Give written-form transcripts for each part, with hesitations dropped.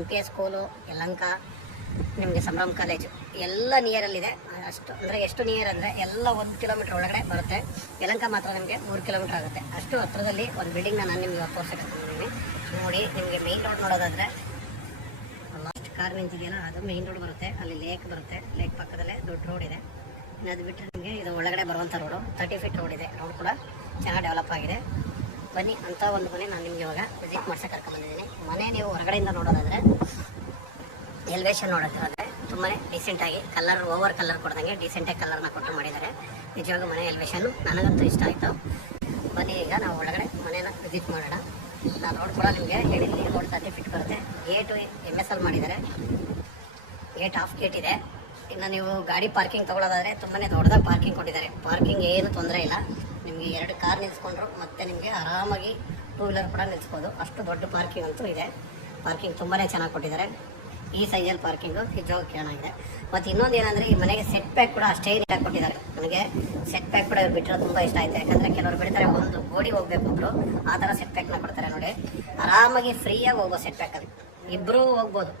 NPS school, Yelahanka, ನಿಮಗೆ Sambhram college ಎಲ್ಲ ನಿಯರಲ್ಲಿದೆ. ಅಷ್ಟು ಅಂದರೆ ಎಷ್ಟು ನಿಯರ್ ಅಂದರೆ ಎಲ್ಲ 1 ಕಿಲೋಮೀಟ್ರ್ ಒಳಗಡೆ ಬರುತ್ತೆ. ಯಲಹಂಕ ಮಾತ್ರ ನಿಮಗೆ 3 ಕಿಲೋಮೀಟ್ರ್ ಆಗುತ್ತೆ. ಅಷ್ಟು ಹತ್ರದಲ್ಲಿ ಒಂದು ಬಿಲ್ಡಿಂಗ್ನ ನಾನು ನಿಮಗೆ ತೋರ್ಸಕ್ಕೆ ಬಂದಿದ್ದೀನಿ. ನೋಡಿ, ನಿಮಗೆ ಮೇಯ್ನ್ ರೋಡ್ ನೋಡೋದಾದರೆ ಲಾಸ್ಟ್ ಕಾರ್ ನಿಂತಿದೆಯಲ್ಲ, ಅದು ಮೇಯ್ನ್ ರೋಡ್ ಬರುತ್ತೆ. ಅಲ್ಲಿ ಲೇಕ್ ಬರುತ್ತೆ. ಲೇಕ್ ಪಕ್ಕದಲ್ಲೇ ದೊಡ್ಡ ರೋಡ್ ಇದೆ. ಇನ್ನು ಅದು ಬಿಟ್ಟರೆ ನಿಮಗೆ ಇದು ಒಳಗಡೆ ಬರುವಂಥ ರೋಡು 30 ಫೀಟ್ ರೋಡ್ ಇದೆ. ರೋಡ್ ಕೂಡ ಚೆನ್ನಾಗಿ ಡೆವಲಪ್ ಆಗಿದೆ. ಬನ್ನಿ, ಅಂಥ ಒಂದು ಮನೆ ನಾನು ನಿಮಗೆ ಇವಾಗ ವಿಸಿಟ್ ಮಾಡ್ಸಕ್ಕೆ ಕರ್ಕೊಂಡ್ಬಂದಿದ್ದೀನಿ. ಮನೆ ನೀವು ಹೊರಗಡೆಯಿಂದ ನೋಡೋದಾದರೆ ಎಲಿವೇಶನ್ ನೋಡೋದಾದರೆ ತುಂಬಾ ಡೀಸೆಂಟಾಗಿ ಓವರ್ ಕಲರ್ ಕೊಡ್ದಂಗೆ ಡೀಸೆಂಟಾಗಿ ಕಲರ್ನ ಕೊಟ್ಟು ಮಾಡಿದ್ದಾರೆ. ನಿಜವಾಗೂ ಮನೆ ಎಲಿವೇಶನ್ನು ನನಗಂತೂ ಇಷ್ಟ ಆಯಿತು. ಬನ್ನಿ, ಈಗ ನಾವು ಒಳಗಡೆ ಮನೇನ ವಿಸಿಟ್ ಮಾಡೋಣ. ನಾನು ರೋಡ್ ಕೂಡ ನಿಮಗೆ ಹೇಳಿದ್ದೀನಿ, ರೋಡ್ 30 ಫೀಟ್ ಬರುತ್ತೆ. ಗೇಟು MSL ಮಾಡಿದ್ದಾರೆ. ಗೇಟ್ ಆಫ್ ಗೇಟ್ ಇದೆ. ಇನ್ನು ನೀವು ಗಾಡಿ ಪಾರ್ಕಿಂಗ್ ತೊಗೊಳ್ಳೋದಾದರೆ ತುಂಬಾ ದೊಡ್ಡದಾಗಿ ಪಾರ್ಕಿಂಗ್ ಕೊಟ್ಟಿದ್ದಾರೆ. ಪಾರ್ಕಿಂಗ್ ಏನು ತೊಂದರೆ ಇಲ್ಲ. ನಿಮಗೆ 2 ಕಾರ್ ನಿಲ್ಲಿಸ್ಕೊಂಡ್ರು ಮತ್ತು ನಿಮಗೆ ಆರಾಮಾಗಿ 2 ವೀಲರ್ ಕೂಡ ನಿಲ್ಲಿಸ್ಬೋದು. ಅಷ್ಟು ದೊಡ್ಡ ಪಾರ್ಕಿಂಗ್ ಅಂತೂ ಇದೆ. ಪಾರ್ಕಿಂಗ್ ತುಂಬಾ ಚೆನ್ನಾಗಿ ಕೊಟ್ಟಿದ್ದಾರೆ. ಈ ಸೈಜಲ್ಲಿ ಪಾರ್ಕಿಂಗು ನಿಜವಾಗಿ ಚೆನ್ನಾಗಿದೆ. ಮತ್ತು ಇನ್ನೊಂದು ಏನಂದರೆ, ಈ ಮನೆಗೆ ಸೆಟ್ ಪ್ಯಾಕ್ ಕೂಡ ಅಷ್ಟೇ ನೀಟಾಗಿ ಕೊಟ್ಟಿದ್ದಾರೆ. ನನಗೆ ಸೆಟ್ ಪ್ಯಾಕ್ ಕೂಡ ಇವ್ರು ಬಿಟ್ಟರೆ ತುಂಬ ಇಷ್ಟ ಆಯಿತು. ಯಾಕಂದರೆ ಕೆಲವರು ಬಿಡ್ತಾರೆ ಒಂದು ಗೋಡಿ ಹೋಗಬೇಕು ಒಬ್ಬರು, ಆ ಥರ ಸೆಟ್ ಪ್ಯಾಕ್ನ ಕೊಡ್ತಾರೆ. ನೋಡಿ, ಆರಾಮಾಗಿ ಫ್ರೀಯಾಗಿ ಹೋಗೋ ಸೆಟ್ ಪ್ಯಾಕಲ್ಲಿ ಇಬ್ಬರೂ ಹೋಗ್ಬೋದು.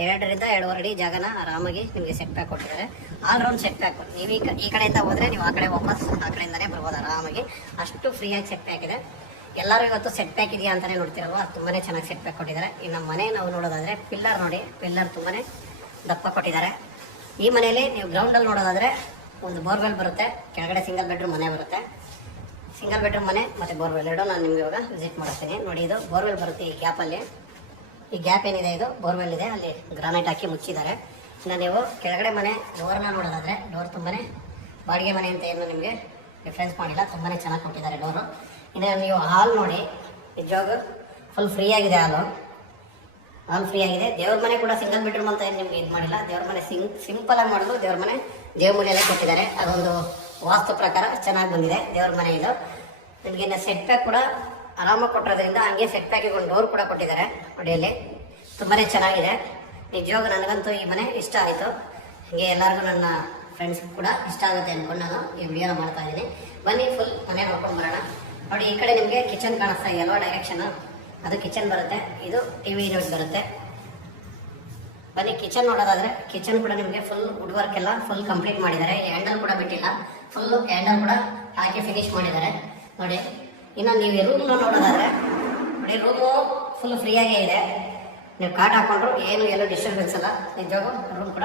2 ರಿಂದ 2.5 ಅಡಿ ಜಾಗನ ಆರಾಮಾಗಿ ನಿಮಗೆ ಸೆಟ್ ಪ್ಯಾಕ್ ಕೊಟ್ಟಿದ್ದಾರೆ. All round set pack. ನೀವು ಈ ಕಡೆಯಿಂದ ಹೋದರೆ ನೀವು ಆ ಕಡೆ ವಾಪಸ್ ಆ ಕಡೆಯಿಂದನೇ ಬರ್ಬೋದು ಆರಾಮಾಗಿ. ಅಷ್ಟು ಫ್ರೀಯಾಗಿ ಸೆಟ್ ಪ್ಯಾಕ್ ಇದೆ. ಎಲ್ಲರೂ ಇವತ್ತು ಸೆಟ್ ಪ್ಯಾಕ್ ಇದೆಯಾ ಅಂತಲೇ ನೋಡ್ತಿರಲ್ವ, ತುಂಬಾ ಚೆನ್ನಾಗಿ ಸೆಟ್ ಪ್ಯಾಕ್ ಕೊಟ್ಟಿದ್ದಾರೆ. ಇನ್ನು ಮನೆ ನಾವು ನೋಡೋದಾದರೆ ಪಿಲ್ಲರ್ ನೋಡಿ, ಪಿಲ್ಲರ್ ತುಂಬಾ ದಪ್ಪ ಕೊಟ್ಟಿದ್ದಾರೆ. ಈ ಮನೆಯಲ್ಲಿ ನೀವು ಗ್ರೌಂಡಲ್ಲಿ ನೋಡೋದಾದರೆ ಒಂದು ಬೋರ್ವೆಲ್ ಬರುತ್ತೆ. ಕೆಳಗಡೆ ಸಿಂಗಲ್ ಬೆಡ್ರೂಮ್ ಮನೆ ಬರುತ್ತೆ. ಸಿಂಗಲ್ ಬೆಡ್ರೂಮ್ ಮನೆ ಮತ್ತು ಬೋರ್ವೆಲ್ ಎರಡು ನಾನು ನಿಮ್ಗೆ ಇವಾಗ ವಿಸಿಟ್ ಮಾಡಿಸ್ತೀನಿ. ನೋಡಿ, ಇದು ಬೋರ್ವೆಲ್ ಬರುತ್ತೆ. ಈ ಗ್ಯಾಪಲ್ಲಿ, ಈ ಗ್ಯಾಪ್ ಏನಿದೆ ಇದು ಬೋರ್ವೆಲ್ ಇದೆ. ಅಲ್ಲಿ ಗ್ರಾನೈಟ್ ಹಾಕಿ ಮುಚ್ಚಿದ್ದಾರೆ. ಇನ್ನು ನೀವು ಕೆಳಗಡೆ ಮನೆ ಡೋರ್ನ ನೋಡೋದಾದರೆ ಡೋರ್ ತುಂಬಾ ಬಾಡಿಗೆ ಮನೆ ಅಂತ ಏನು ನಿಮಗೆ ಡಿಫ್ರೆನ್ಸ್ ಮಾಡಿಲ್ಲ. ತುಂಬಾ ಚೆನ್ನಾಗಿ ಕೊಟ್ಟಿದ್ದಾರೆ ಡೋರು. ಇನ್ನು ನೀವು ಹಾಲ್ ನೋಡಿ, ನಿಜವಾಗ ಫುಲ್ ಫ್ರೀ ಆಗಿದೆ. ಹಾಲ್ ಫ್ರೀ ಆಗಿದೆ. ದೇವ್ರ ಮನೆ ಕೂಡ ಸಿಂಗಲ್ ಬೆಡ್ರೂಮ್ ಅಂತ ಏನು ನಿಮ್ಗೆ ಇದು ಮಾಡಿಲ್ಲ. ದೇವ್ರ ಮನೆ ಸಿಂಪಲಾಗಿ ಮಾಡೋದು. ದೇವ್ರ ಮನೆ ದೇವ್ರ ಮೂಲೆಯಲ್ಲೇ ಕೊಟ್ಟಿದ್ದಾರೆ. ಅದೊಂದು ವಾಸ್ತು ಪ್ರಕಾರ ಚೆನ್ನಾಗಿ ಬಂದಿದೆ ದೇವ್ರ ಮನೆ ಇದು. ನಿಮಗೆ ಇನ್ನು ಸೆಟ್ ಪ್ಯಾಕ್ ಕೂಡ ಆರಾಮಾಗಿ ಕೊಟ್ಟಿರೋದ್ರಿಂದ ಹಂಗೆ ಸೆಟ್ ಪ್ಯಾಕಿಗೆ ಒಂದು ಡೋರ್ ಕೂಡ ಕೊಟ್ಟಿದ್ದಾರೆ. ನೋಡಿಯಲ್ಲಿ ತುಂಬಾ ಚೆನ್ನಾಗಿದೆ. ನಿಜವಾಗ ನನಗಂತೂ ಈ ಮನೆ ಇಷ್ಟ ಆಯಿತು. ಹೀಗೆ ಎಲ್ಲರಿಗೂ ನನ್ನ ಫ್ರೆಂಡ್ಸ್ಗೂ ಕೂಡ ಇಷ್ಟ ಆಗುತ್ತೆ ಅಂದ್ಕೊಂಡು ನಾನು ಈ ವಿಡಿಯೋನ ಮಾಡ್ತಾ ಇದ್ದೀನಿ. ಬನ್ನಿ, ಫುಲ್ ಮನೆ ನೋಡ್ಕೊಂಡು ಬರೋಣ. ನೋಡಿ, ಈ ಕಡೆ ನಿಮಗೆ ಕಿಚನ್ ಕಾಣಿಸ್ತಾ ಇದೆಯಲ್ವ, ಡೈರೆಕ್ಷನ್ ಅದು ಕಿಚನ್ ಬರುತ್ತೆ. ಇದು TV ಯೂನಿಟ್ ಬರುತ್ತೆ. ಬನ್ನಿ, ಕಿಚನ್ ನೋಡೋದಾದರೆ ಕಿಚನ್ ಕೂಡ ನಿಮಗೆ ಫುಲ್ ವುಡ್ ವರ್ಕ್ ಎಲ್ಲ ಫುಲ್ ಕಂಪ್ಲೀಟ್ ಮಾಡಿದ್ದಾರೆ. ಹ್ಯಾಂಡಲ್ ಕೂಡ ಬಿಟ್ಟಿಲ್ಲ, ಫುಲ್ಲು ಹ್ಯಾಂಡಲ್ ಕೂಡ ಹಾಕಿ ಫಿನಿಶ್ ಮಾಡಿದ್ದಾರೆ. ನೋಡಿ, ಇನ್ನು ನೀವು ಈ ರೂಮ್ನ ನೋಡೋದಾದರೆ ನೋಡಿ, ರೂಮು ಫುಲ್ ಫ್ರೀಯಾಗೇ ಇದೆ. ನೀವು ಕಾಟ್ ಹಾಕೊಂಡ್ರು ಎಲ್ಲೂ ಡಿಸ್ಟರ್ಬೆನ್ಸ್ ಅಲ್ಲ. ನಿಜವಾಗೂ ರೂಮ್ ಕೂಡ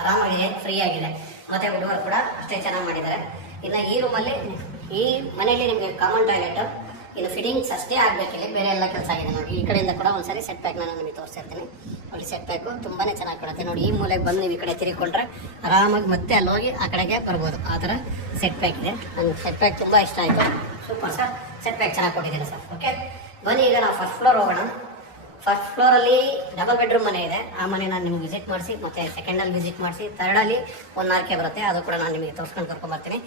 ಆರಾಮಾಗಿದೆ, ಫ್ರೀ ಆಗಿದೆ. ಮತ್ತು ವುಡ್ ವರ್ಕ್ ಕೂಡ ಅಷ್ಟೇ ಚೆನ್ನಾಗಿ ಮಾಡಿದ್ದಾರೆ. ಇನ್ನು ಈ ರೂಮಲ್ಲಿ, ಈ ಮನೆಯಲ್ಲಿ ನಿಮಗೆ ಕಾಮನ್ ಟಾಯ್ಲೆಟ್, ಇನ್ನು ಫಿಟ್ಟಿಂಗ್ಸ್ ಅಷ್ಟೇ ಆಗಬೇಕಿಲ್ಲ, ಬೇರೆ ಎಲ್ಲ ಕೆಲಸ ಆಗಿದೆ. ನೋಡಿ, ಈ ಕಡೆಯಿಂದ ಕೂಡ ಒಂದ್ಸರಿ ಸೆಟ್ ಪ್ಯಾಕ್ ನಾನು ನಿಮಗೆ ತೋರಿಸ್ತಿರ್ತೀನಿ. ನೋಡಿ, ಸೆಟ್ ಪ್ಯಾಕು ತುಂಬಾ ಚೆನ್ನಾಗಿ ಕೊಡುತ್ತೆ. ನೋಡಿ, ಈ ಮೂಲೆಗೆ ಬಂದು ನೀವು ಈ ಕಡೆ ತಿರುಗಿಕೊಂಡ್ರೆ ಆರಾಮಾಗಿ ಮತ್ತೆ ಅಲ್ಲಿ ಹೋಗಿ ಆ ಕಡೆಗೆ ಬರ್ಬೋದು. ಆ ಥರ ಸೆಟ್ ಪ್ಯಾಕ್ ಇದೆ. ನನಗೆ ಸೆಟ್ ಪ್ಯಾಕ್ ತುಂಬ ಇಷ್ಟ ಆಯಿತು. ಸೂಪರ್ ಸರ್, ಸೆಟ್ ಪ್ಯಾಕ್ ಚೆನ್ನಾಗಿ ಕೊಟ್ಟಿದ್ದೀನಿ ಸರ್. ಓಕೆ, ಬನ್ನಿ, ಈಗ ನಾವು ಫಸ್ಟ್ ಫ್ಲೋರ್ ಹೋಗೋಣ. ಫಸ್ಟ್ ಫ್ಲೋರಲ್ಲಿ ಡಬಲ್ ಬೆಡ್ರೂಮ್ ಮನೆ ಇದೆ. ಆ ಮನೆ ನಾನು ನಿಮ್ಗೆ ವಿಸಿಟ್ ಮಾಡಿಸಿ, ಮತ್ತು ಸೆಕೆಂಡಲ್ಲಿ ವಿಸಿಟ್ ಮಾಡಿಸಿ, ಥರ್ಡಲ್ಲಿ 1 RK ಬರುತ್ತೆ. ಅದು ಕೂಡ ನಾನು ನಿಮಗೆ ತೋರಿಸ್ಕೊಂಡು ಕರ್ಕೊಂಡ್ಬರ್ತೀನಿ.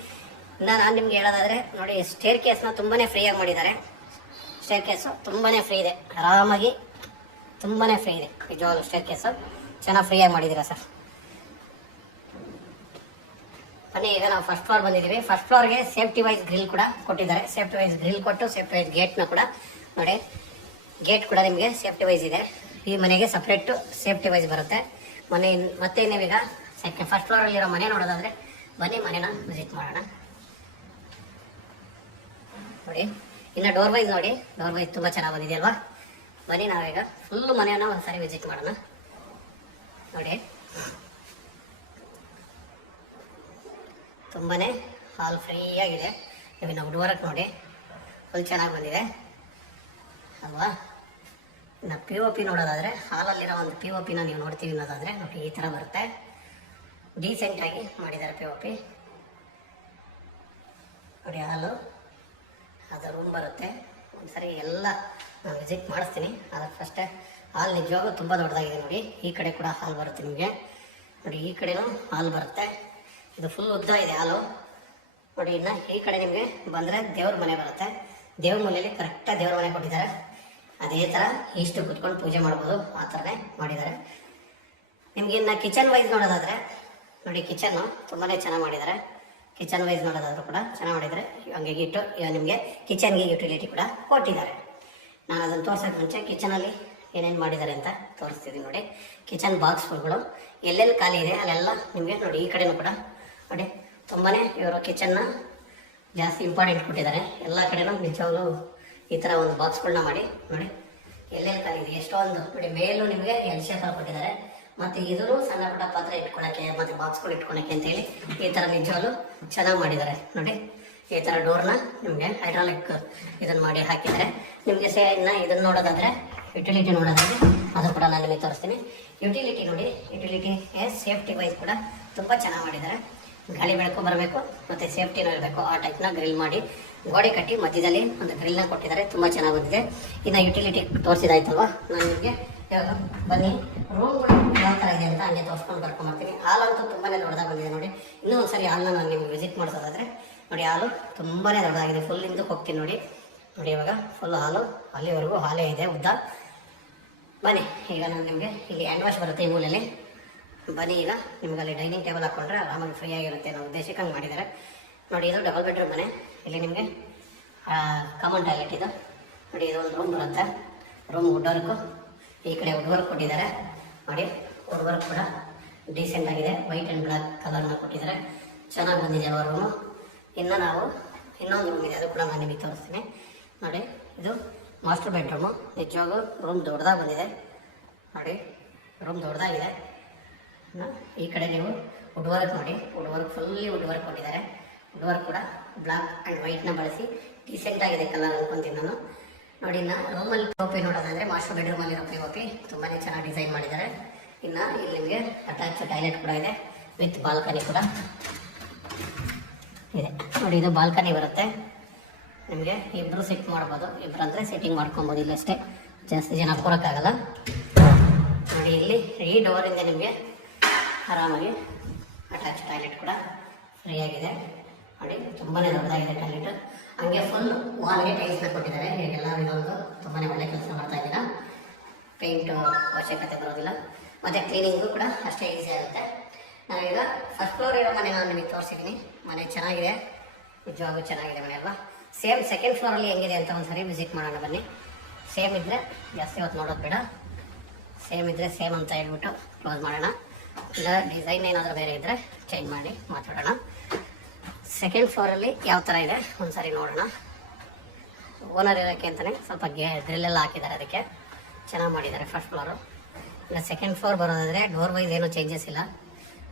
ಇನ್ನು ನಾನು ನಿಮ್ಗೆ ಹೇಳೋದಾದರೆ ನೋಡಿ, ಸ್ಟೇರ್ ಕೇಸ್ನ ತುಂಬಾ ಫ್ರೀಯಾಗಿ ಮಾಡಿದ್ದಾರೆ. ಸ್ಟೇರ್ ಕೇಸು ತುಂಬಾ ಫ್ರೀ ಇದೆ. ಆರಾಮಾಗಿ ತುಂಬಾ ಫ್ರೀ ಇದೆ. ನಿಜವಾಗ್ಲೂ ಸ್ಟೇರ್ ಕೇಸು ಚೆನ್ನಾಗಿ ಫ್ರೀಯಾಗಿ ಮಾಡಿದ್ದೀರಾ ಸರ್. ಬನ್ನಿ, ಈಗ ನಾವು ಫಸ್ಟ್ ಫ್ಲೋರ್ ಬಂದಿದ್ದೀವಿ. ಫಸ್ಟ್ ಫ್ಲೋರ್ಗೆ ಸೇಫ್ಟಿ ವೈಸ್ ಗ್ರಿಲ್ ಕೂಡ ಕೊಟ್ಟಿದ್ದಾರೆ. ಸೇಫ್ಟಿ ವೈಸ್ ಗ್ರಿಲ್ ಕೊಟ್ಟು ಸೇಫ್ಟಿ ವೈಸ್ ಗೇಟ್ನ ಕೂಡ ನೋಡಿ, ಗೇಟ್ ಕೂಡ ನಿಮಗೆ ಸೇಫ್ಟಿ ವೈಸ್ ಇದೆ. ಈ ಮನೆಗೆ ಸಪ್ರೇಟು ಸೇಫ್ಟಿ ವೈಸ್ ಬರುತ್ತೆ ಮನೆ. ಮತ್ತೆ ನೀವೀಗ ಫಸ್ಟ್ ಫ್ಲೋರಲ್ಲಿರೋ ಮನೆ ನೋಡೋದಾದರೆ ಬನ್ನಿ, ಮನೆನ ವಿಸಿಟ್ ಮಾಡೋಣ. ನೋಡಿ, ಇನ್ನು ಡೋರ್ ವೈಸ್ ನೋಡಿ, ಡೋರ್ ವೈಸ್ ತುಂಬ ಚೆನ್ನಾಗಿ ಬಂದಿದೆ ಅಲ್ವಾ. ಬನ್ನಿ, ನಾವೀಗ ಫುಲ್ಲು ಮನೆಯನ್ನು ಒಂದ್ಸರಿ ವಿಸಿಟ್ ಮಾಡೋಣ. ನೋಡಿ, ತುಂಬಾ ಹಾಲ್ ಫ್ರೀಯಾಗಿದೆ. ಇನ್ನು ವುಡ್ ವರ್ಕ್ ನೋಡಿ, ಫುಲ್ ಚೆನ್ನಾಗಿ ಬಂದಿದೆ ಅಲ್ವಾ. ಇನ್ನು POP ನೋಡೋದಾದರೆ ಹಾಲಲ್ಲಿರೋ ಒಂದು POPನ ನೀವು ನೋಡ್ತೀವಿ ಅನ್ನೋದಾದರೆ ನೋಡಿ, ಈ ಥರ ಬರುತ್ತೆ. ಡೀಸೆಂಟಾಗಿ ಮಾಡಿದ್ದಾರೆ POP. ನೋಡಿ, ಹಾಲು ಅದು ರೂಮ್ ಬರುತ್ತೆ. ಒಂದ್ಸರಿ ಎಲ್ಲ ನಾನು ವಿಸಿಟ್ ಮಾಡಿಸ್ತೀನಿ. ಅದಕ್ಕೆ ಫಸ್ಟೇ ಹಾಲ್ ನಿಜವಾಗೂ ತುಂಬ ದೊಡ್ಡದಾಗಿದೆ. ನೋಡಿ, ಈ ಕಡೆ ಕೂಡ ಹಾಲ್ ಬರುತ್ತೆ ನಿಮಗೆ. ನೋಡಿ, ಈ ಕಡೆನೂ ಹಾಲ್ ಬರುತ್ತೆ. ಇದು ಫುಲ್ ಉದ್ದ ಇದೆ ಹಾಲು. ನೋಡಿ, ಇನ್ನು ಈ ಕಡೆ ನಿಮಗೆ ಬಂದರೆ ದೇವ್ರ ಮನೆ ಬರುತ್ತೆ. ದೇವ್ರ ಮನೆಯಲ್ಲಿ ಕರೆಕ್ಟಾಗಿ ದೇವ್ರ ಮನೆ ಕೊಟ್ಟಿದ್ದಾರೆ. ಅದೇ ಥರ ಇಷ್ಟು ಕುತ್ಕೊಂಡು ಪೂಜೆ ಮಾಡ್ಬೋದು, ಆ ಥರನೇ ಮಾಡಿದ್ದಾರೆ. ನಿಮ್ಗೆ ಇನ್ನು ಕಿಚನ್ ವೈಸ್ ನೋಡೋದಾದರೆ ನೋಡಿ, ಕಿಚನ್ನು ತುಂಬಾ ಚೆನ್ನಾಗಿ ಮಾಡಿದ್ದಾರೆ. ಕಿಚನ್ ವೈಸ್ ನೋಡೋದಾದ್ರೂ ಕೂಡ ಚೆನ್ನಾಗಿ ಮಾಡಿದ್ದಾರೆ. ಹಂಗೆ ನಿಮಗೆ ಕಿಚನ್ಗೆ ಯುಟಿಲಿಟಿ ಕೂಡ ಕೊಟ್ಟಿದ್ದಾರೆ. ನಾನು ಅದನ್ನು ತೋರ್ಸೋಕ್ಕೆ ಮುಂಚೆ ಕಿಚನಲ್ಲಿ ಏನೇನು ಮಾಡಿದ್ದಾರೆ ಅಂತ ತೋರಿಸ್ತಿದ್ದೀನಿ ನೋಡಿ. ಕಿಚನ್ ಬಾಕ್ಸ್ಗಳು ಎಲ್ಲೆಲ್ಲಿ ಖಾಲಿ ಇದೆ ಅಲ್ಲೆಲ್ಲ ನಿಮಗೆ ನೋಡಿ, ಈ ಕಡೆನೂ ಕೂಡ ನೋಡಿ ತುಂಬಾ ಇವರು ಕಿಚನ್ನ ಜಾಸ್ತಿ ಇಂಪಾರ್ಟೆಂಟ್ ಕೊಟ್ಟಿದ್ದಾರೆ. ಎಲ್ಲ ಕಡೆನೂ ನಿಜವಾಗ್ಲೂ ಈ ಥರ ಒಂದು ಬಾಕ್ಸ್ಗಳನ್ನ ಮಾಡಿ ನೋಡಿ, ಎಲ್ಲೆಲ್ಲಿ ಖಾಲಿ ಇದೆ ಎಷ್ಟೊಂದು ನೋಡಿ. ಮೇಲೂ ನಿಮಗೆ ಎಲ್ ಶೇಪಲ್ಲಿ ಕೊಟ್ಟಿದ್ದಾರೆ, ಮತ್ತು ಇದೂ ಸಣ್ಣ ಪುಟ್ಟ ಪಾತ್ರೆ ಇಟ್ಕೊಳಕ್ಕೆ ಮತ್ತು ಬಾಕ್ಸ್ಗಳು ಇಟ್ಕೊಳಕ್ಕೆ ಅಂತೇಳಿ ಈ ಥರ ನಿಜವಾಗ್ಲೂ ಚೆನ್ನಾಗಿ ಮಾಡಿದ್ದಾರೆ ನೋಡಿ. ಈ ಥರ ಡೋರ್ನ ನಿಮಗೆ ಹೈಡ್ರಾಲಿಕ್ ಇದನ್ನು ಮಾಡಿ ಹಾಕಿದ್ದಾರೆ. ನಿಮಗೆ ಇನ್ನು ಇದನ್ನು ನೋಡೋದಾದರೆ ಯುಟಿಲಿಟಿ ನೋಡೋದಾದರೆ ಅದು ಕೂಡ ನಾನು ನಿಮಗೆ ತೋರಿಸ್ತೀನಿ. ಯುಟಿಲಿಟಿ ನೋಡಿ, ಯುಟಿಲಿಟಿ ಸೇಫ್ಟಿ ವೈಸ್ ಕೂಡ ತುಂಬ ಚೆನ್ನಾಗಿ ಮಾಡಿದ್ದಾರೆ. ಗಾಳಿ ಬೆಳಕು ಬರಬೇಕು ಮತ್ತು ಸೇಫ್ಟಿನೂ ಇರಬೇಕು, ಆ ಟೈಪ್ನ ಗ್ರಿಲ್ ಮಾಡಿ ಗೋಡೆ ಕಟ್ಟಿ ಮಧ್ಯದಲ್ಲಿ ಒಂದು ಗ್ರಿಲ್ನ ಕೊಟ್ಟಿದ್ದಾರೆ. ತುಂಬ ಚೆನ್ನಾಗಿ ಬಂದಿದೆ. ಇನ್ನು ಯುಟಿಲಿಟಿ ತೋರಿಸಿದಾಯ್ತಲ್ವ, ನಾನು ನಿಮಗೆ ಬನ್ನಿ ರೂಮ್ಗಳು ಯಾವ ಥರ ಇದೆ ಅಂತ ಹಂಗೆ ತೋರಿಸ್ಕೊಂಡು ಬರ್ಕೊಂಬರ್ತೀನಿ. ಹಾಲಂತೂ ತುಂಬಾ ದೊಡ್ಡದಾಗಿ ಬಂದಿದೆ ನೋಡಿ. ಇನ್ನೂ ಒಂದ್ಸರಿ ಹಾಲನ್ನ ನಾನು ನಿಮ್ಗೆ ವಿಸಿಟ್ ಮಾಡಿಸೋದಾದರೆ ನೋಡಿ, ಹಾಲು ತುಂಬಾ ದೊಡ್ಡದಾಗಿದೆ. ಫುಲ್ ಹಿಂದಕ್ಕೆ ಹೋಗ್ತೀನಿ ನೋಡಿ. ನೋಡಿ ಇವಾಗ ಫುಲ್ ಹಾಲು, ಅಲ್ಲಿವರೆಗೂ ಹಾಲೇ ಇದೆ ಉದ್ದ. ಬನ್ನಿ ಈಗ ನಾನು ನಿಮಗೆ ಇಲ್ಲಿ ಹ್ಯಾಂಡ್ ವಾಶ್ ಬರುತ್ತೆ ಈ ಮೂಲೆಯಲ್ಲಿ. ಬನ್ನಿ ಈಗ ನಿಮ್ಗೆ ಅಲ್ಲಿ ಡೈನಿಂಗ್ ಟೇಬಲ್ ಹಾಕ್ಕೊಂಡ್ರೆ ಆರಾಮಾಗಿ ಫ್ರೀ ಆಗಿರುತ್ತೆ. ನಾವು ಉದ್ದೇಶಕ್ಕೆ ಹಂಗೆ ಮಾಡಿದ್ದಾರೆ ನೋಡಿ. ಇದು ಡಬಲ್ ಬೆಡ್ರೂಮ್ ಮನೆ. ಇಲ್ಲಿ ನಿಮಗೆ ಕಾಮನ್ ಟಾಯ್ಲೆಟ್ ಇದು ನೋಡಿ. ಇದು ಒಂದು ರೂಮ್ ಬರುತ್ತೆ. ರೂಮ್ ವುಡ್ ವರ್ಕು, ಈ ಕಡೆ ವುಡ್ ವರ್ಕ್ ಕೊಟ್ಟಿದ್ದಾರೆ ನೋಡಿ. ವುಡ್ ವರ್ಕ್ ಕೂಡ ಡೀಸೆಂಟ್ ಆಗಿದೆ. ವೈಟ್ ಆ್ಯಂಡ್ ಬ್ಲ್ಯಾಕ್ ಕಲರ್ನ ಕೊಟ್ಟಿದ್ದಾರೆ. ಚೆನ್ನಾಗಿ ಬಂದಿದೆ ಅಲ್ವ ರೂಮು. ಇನ್ನು ನಾವು ಇನ್ನೊಂದು ರೂಮ್ ಇದೆ, ಅದು ಕೂಡ ನಾನು ನಿಮಗೆ ತೋರಿಸ್ತೀನಿ ನೋಡಿ. ಇದು ಮಾಸ್ಟರ್ ಬೆಡ್ರೂಮು. ನಿಜವಾಗೂ ರೂಮ್ ದೊಡ್ಡದಾಗಿ ಬಂದಿದೆ ನೋಡಿ. ರೂಮ್ ದೊಡ್ಡದಾಗಿದೆ. ಈ ಕಡೆ ನೀವು ವುಡ್ ವರ್ಕ್ ನೋಡಿ, wood work fully wood work ಕೊಟ್ಟಿದ್ದಾರೆ. ವುಡ್ ವರ್ಕ್ ಕೂಡ ಬ್ಲ್ಯಾಕ್ ಆ್ಯಂಡ್ ವೈಟ್ನ ಬಳಸಿ ಡೀಸೆಂಟ್ ಆಗಿದೆ ಕಲರ್ ಅನ್ಕೊಂತೀನಿ ನಾನು ನೋಡಿ. ಇನ್ನು ರೂಮಲ್ಲಿ ಪಿ ನೋಡೋದಾದರೆ ಮಾಸ್ಟರ್ ಬೆಡ್ರೂಮಲ್ಲಿರೋ ಪಿ ತುಂಬಾ ಚೆನ್ನಾಗಿ ಡಿಸೈನ್ ಮಾಡಿದ್ದಾರೆ. ಇನ್ನು ಇಲ್ಲಿ ನಿಮಗೆ ಅಟ್ಯಾಚ್ ಟಾಯ್ಲೆಟ್ ಕೂಡ ಇದೆ ವಿತ್ ಬಾಲ್ಕನಿ ಕೂಡ ಇದೆ ನೋಡಿ. ಇದು ಬಾಲ್ಕನಿ ಬರುತ್ತೆ. ನಿಮಗೆ ಇಬ್ಬರು ಸಿಟ್ ಮಾಡ್ಬೋದು, ಇಬ್ಬರು ಅಂದರೆ ಸಿಟ್ಟಿಂಗ್ ಮಾಡ್ಕೊಬೋದು. ಇಲ್ಲಷ್ಟೇ, ಜಾಸ್ತಿ ಜನ ಕೂರೋಕ್ಕಾಗಲ್ಲ ನೋಡಿ. ಇಲ್ಲಿ ಈ ಡೋರಿಂದ ನಿಮಗೆ ಆರಾಮಾಗಿ ಅಟ್ಯಾಚ್ ಟಾಯ್ಲೆಟ್ ಕೂಡ ಫ್ರೀಯಾಗಿದೆ ನೋಡಿ. ತುಂಬಾ ದೊಡ್ಡದಾಗಿದೆ ಟಾಯ್ಲೆಟ್. ಹಂಗೆ ಫುಲ್ ವಾಲ್ಗೆ ಟೈಲ್ಸ್ನ ಕೊಟ್ಟಿದ್ದಾರೆ. ಹೀಗೆಲ್ಲ ಇದೊಂದು ತುಂಬಾ ಒಳ್ಳೆ ಕೆಲಸ ಮಾಡ್ತಾ ಇದ್ದೀರಾ. ಪೇಂಟು ಅವಶ್ಯಕತೆ ಬರೋದಿಲ್ಲ, ಮತ್ತು ಕ್ಲೀನಿಂಗು ಕೂಡ ಅಷ್ಟೇ ಈಸಿ ಆಗುತ್ತೆ. ನಾವೀಗ ಫಸ್ಟ್ ಫ್ಲೋರ್ ಇರೋ ಮನೆ ನಾನು ನಿಮಗೆ ತೋರಿಸಿದ್ದೀನಿ. ಮನೆ ಚೆನ್ನಾಗಿದೆ, ನಿಜವಾಗೂ ಚೆನ್ನಾಗಿದೆ ಮನೆ ಅಲ್ವಾ. ಸೇಮ್ ಸೆಕೆಂಡ್ ಫ್ಲೋರಲ್ಲಿ ಹೆಂಗಿದೆ ಅಂತ ಒಂದು ಸರಿ ವಿಸಿಟ್ ಮಾಡೋಣ ಬನ್ನಿ. ಸೇಮ್ ಇದ್ದರೆ ಜಾಸ್ತಿ ಹೊತ್ತು ನೋಡೋದು ಬೇಡ, ಸೇಮ್ ಇದ್ದರೆ ಸೇಮ್ ಅಂತ ಹೇಳ್ಬಿಟ್ಟು ಕ್ಲೋಸ್ ಮಾಡೋಣ. ಇಲ್ಲ ಡಿಸೈನ್ ಏನಾದರೂ ಬೇರೆ ಇದ್ದರೆ ಚೇಂಜ್ ಮಾಡಿ ಮಾತಾಡೋಣ. ಸೆಕೆಂಡ್ ಫ್ಲೋರಲ್ಲಿ ಯಾವ ಥರ ಇದೆ ಒಂದು ಸರಿ ನೋಡೋಣ. ಓನರ್ ಇರೋಕ್ಕೆ ಅಂತಲೇ ಸ್ವಲ್ಪ ಗ್ರಿಲ್ಲೆಲ್ಲ ಹಾಕಿದ್ದಾರೆ, ಅದಕ್ಕೆ ಚೆನ್ನಾಗಿ ಮಾಡಿದ್ದಾರೆ ಫಸ್ಟ್ ಫ್ಲೋರು. ಇಲ್ಲ ಸೆಕೆಂಡ್ ಫ್ಲೋರ್ ಬರೋದಾದರೆ ಡೋರ್ ವೈಸ್ ಏನೂ ಚೇಂಜಸ್ ಇಲ್ಲ.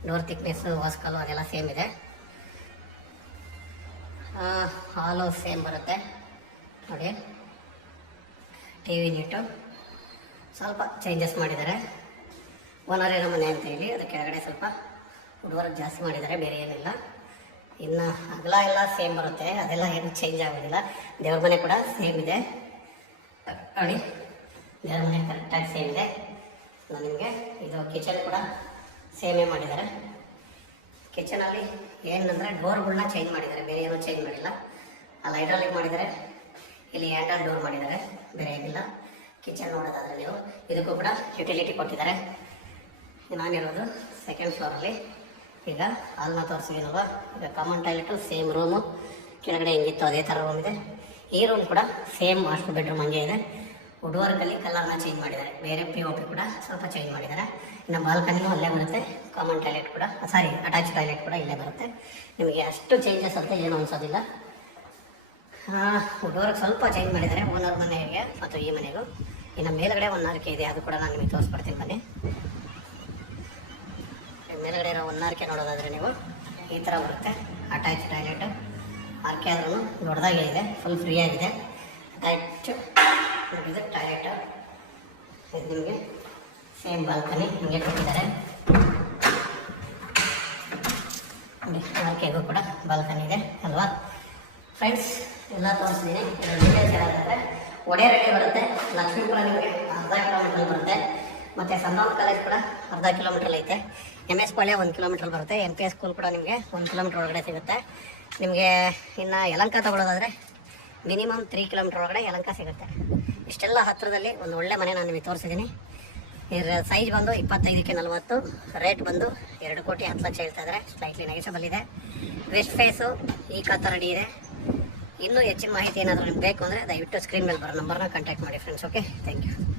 ಡೋರ್ ಥಿಕ್ನೆಸ್ಸು, ವಾಸ್ಕಲ್ಲು ಅದೆಲ್ಲ ಸೇಮ್ ಇದೆ. ಹಾಲು ಸೇಮ್ ಬರುತ್ತೆ ನೋಡಿ. ಟಿ ವಿ ಯೂನಿಟು ಸ್ವಲ್ಪ ಚೇಂಜಸ್ ಮಾಡಿದ್ದಾರೆ. ಓನರ್ ಇರೋ ಮನೆ ಅಂತ ಹೇಳಿ ಅದಕ್ಕೆ ಕೆಳಗಡೆ ಸ್ವಲ್ಪ ವುಡ್ ವರ್ಕ್ ಜಾಸ್ತಿ ಮಾಡಿದ್ದಾರೆ, ಬೇರೆ ಏನಿಲ್ಲ. ಇನ್ನು ಅಗಲ ಎಲ್ಲ ಸೇಮ್ ಬರುತ್ತೆ, ಅದೆಲ್ಲ ಏನು ಚೇಂಜ್ ಆಗೋದಿಲ್ಲ. ದೇವ್ರ ಮನೆ ಕೂಡ ಸೇಮ್ ಇದೆ ನೋಡಿ. ದೇವ್ರ ಮನೆ ಕರೆಕ್ಟಾಗಿ ಸೇಮ್ ಇದೆ. ನಾನು ನಿಮಗೆ ಇದು ಕಿಚನ್ ಕೂಡ ಸೇಮೇ ಮಾಡಿದ್ದಾರೆ. ಕಿಚನಲ್ಲಿ ಏನಂದರೆ ಡೋರ್ಗಳನ್ನ ಚೇಂಜ್ ಮಾಡಿದ್ದಾರೆ, ಬೇರೆ ಏನೂ ಚೇಂಜ್ ಮಾಡಿಲ್ಲ. ಅಲ್ಲಿ ಹೈಡ್ರಾಲಿಕ್ ಮಾಡಿದ್ದಾರೆ, ಇಲ್ಲಿ ಹ್ಯಾಂಡಲ್ ಡೋರ್ ಮಾಡಿದ್ದಾರೆ, ಬೇರೆ ಏನಿಲ್ಲ. ಕಿಚನ್ ನೋಡೋದಾದರೆ ನೀವು ಇದಕ್ಕೂ ಕೂಡ ಯುಟಿಲಿಟಿ ಕೊಟ್ಟಿದ್ದಾರೆ. ನಾನಿರೋದು ಸೆಕೆಂಡ್ ಫ್ಲೋರಲ್ಲಿ. ಈಗ ಹಾಲ್ನ ತೋರಿಸಿದ್ದೀನಲ್ವ, ಈಗ ಕಾಮನ್ ಟಾಯ್ಲೆಟು ಸೇಮ್ ರೂಮು, ಕೆಳಗಡೆ ಹೆಂಗಿತ್ತು ಅದೇ ಥರ ರೂಮ್ ಇದೆ. ಈ ರೂಮ್ ಕೂಡ ಸೇಮ್ ಮಾಸ್ಟರ್ ಬೆಡ್ರೂಮ್ ಹಂಗೆ ಇದೆ. ವುಡ್ ವರ್ಕಲ್ಲಿ ಕಲರ್ನ ಚೇಂಜ್ ಮಾಡಿದ್ದಾರೆ, ಬೇರೆ POP ಕೂಡ ಸ್ವಲ್ಪ ಚೇಂಜ್ ಮಾಡಿದ್ದಾರೆ. ಇನ್ನು ಬಾಲ್ಕನಿನೂ ಅಲ್ಲೇ ಬರುತ್ತೆ. ಕಾಮನ್ ಟಾಯ್ಲೆಟ್ ಕೂಡ ಅಟ್ಯಾಚ್ ಟಾಯ್ಲೆಟ್ ಕೂಡ ಇಲ್ಲೇ ಬರುತ್ತೆ. ನಿಮಗೆ ಅಷ್ಟು ಚೇಂಜಸ್ ಅಂತ ಏನೂ ಅನಿಸೋದಿಲ್ಲ. ವುಡ್ ವರ್ಕ್ ಸ್ವಲ್ಪ ಚೇಂಜ್ ಮಾಡಿದ್ದಾರೆ ಓನರ್ ಮನೆಗೆ ಮತ್ತು ಈ ಮನೆಗೂ. ಇನ್ನು ಮೇಲ್ಗಡೆ ಒಂದು ನಾಲ್ಕೆ ಇದೆ, ಅದು ಕೂಡ ನಾನು ನಿಮಗೆ ತೋರಿಸ್ಕೊಡ್ತೀನಿ ಬನ್ನಿ. ಮೇಲ್ಗಡೆ ಇರೋ ಒಂದು ನಾಲ್ಕೆ ನೋಡೋದಾದರೆ ನೀವು ಈ ಥರ ಬರುತ್ತೆ. ಅಟ್ಯಾಚ್ ಟಾಯ್ಲೆಟ್ ಆರ್ಕೆ ಆದ್ರೂ ದೊಡ್ಡದಾಗೇ ಇದೆ, ಫುಲ್ ಫ್ರೀ ಆಗಿದೆ. ಅಟ್ಯಾಚ್ ಇದು ಟಾಯ್ಲೆಟ್. ಇದು ನಿಮಗೆ ಸೇಮ್ ಬಾಲ್ಕನಿ ಹಿಂಗೆ ಕೊಟ್ಟಿದ್ದಾರೆ. ಆರ್ಕೆಗೂ ಕೂಡ ಬಾಲ್ಕನಿ ಇದೆ ಅಲ್ವಾ ಫ್ರೆಂಡ್ಸ್. ಎಲ್ಲ ತೋರಿಸಿದ್ದೀನಿ. ಡೀಟೇಲ್ಸ್ ಹೇಳೋದಾದರೆ ಒಡೆಯರಳ್ಳಿ ಬರುತ್ತೆ, ಲಕ್ಷ್ಮೀಪುರ ನಿಮಗೆ ಅರ್ಧ ಕಿಲೋಮೀಟ್ರಲ್ಲಿ ಬರುತ್ತೆ. ಮತ್ತು ಸಂಧಾನ ಕಾಲೇಜ್ ಕೂಡ ಅರ್ಧ ಕಿಲೋಮೀಟ್ರಲ್ಲಿ ಐತೆ. MS ಪಾಳ್ಯ 1 ಕಿಲೋಮೀಟ್ರ್ ಬರುತ್ತೆ. NPS ಸ್ಕೂಲ್ ಕೂಡ ನಿಮಗೆ 1 ಕಿಲೋಮೀಟ್ರ್ ಒಳಗಡೆ ಸಿಗುತ್ತೆ. ನಿಮಗೆ ಇನ್ನು ಯಲಹಂಕ ತೊಗೊಳೋದಾದರೆ ಮಿನಿಮಮ್ 3 ಕಿಲೋಮೀಟ್ರ್ ಒಳಗಡೆ ಯಲಹಂಕ ಸಿಗುತ್ತೆ. ಇಷ್ಟೆಲ್ಲ ಹತ್ತಿರದಲ್ಲಿ ಒಂದು ಒಳ್ಳೆ ಮನೆ ನಾನು ನಿಮಗೆ ತೋರಿಸಿದ್ದೀನಿ. ಇದರ ಸೈಜ್ ಬಂದು 25ಕ್ಕೆ 40, ರೇಟ್ ಬಂದು 2 ಕೋಟಿ 10 ಲಕ್ಷ ಹೇಳ್ತಾ ಇದ್ದಾರೆ. ಸ್ಲೈಟ್ಲಿ ನೆಗೆಸಬಲ್ ಇದೆ. ವೆಸ್ಟ್ ಫೇಸು ಈ ಕಾತ ರೆಡಿ ಇದೆ. ಇನ್ನೂ ಹೆಚ್ಚಿನ ಮಾಹಿತಿ ಏನಾದರೂ ನಿಮ್ಗೆ ಬೇಕು ಅಂದರೆ ದಯವಿಟ್ಟು ಸ್ಕ್ರೀನ್ ಮೇಲೆ ಬರೋ ನಂಬರ್ನ ಕಾಂಟ್ಯಾಕ್ಟ್ ಮಾಡಿ ಫ್ರೆಂಡ್ಸ್. Okay, thank you.